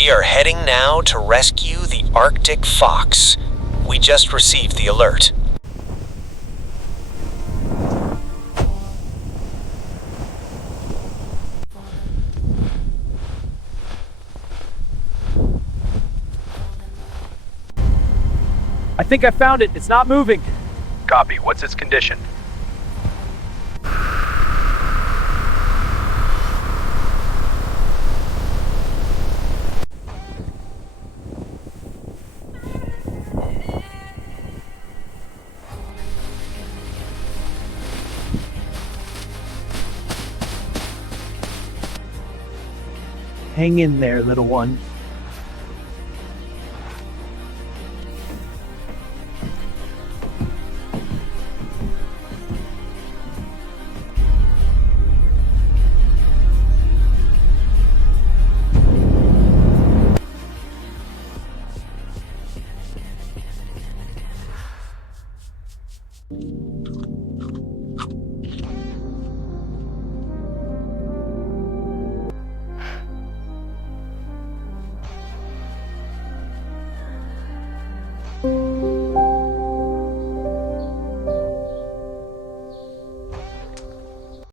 We are heading now to rescue the Arctic fox. We just received the alert. I think I found it. It's not moving. Copy. What's its condition? Hang in there, little one.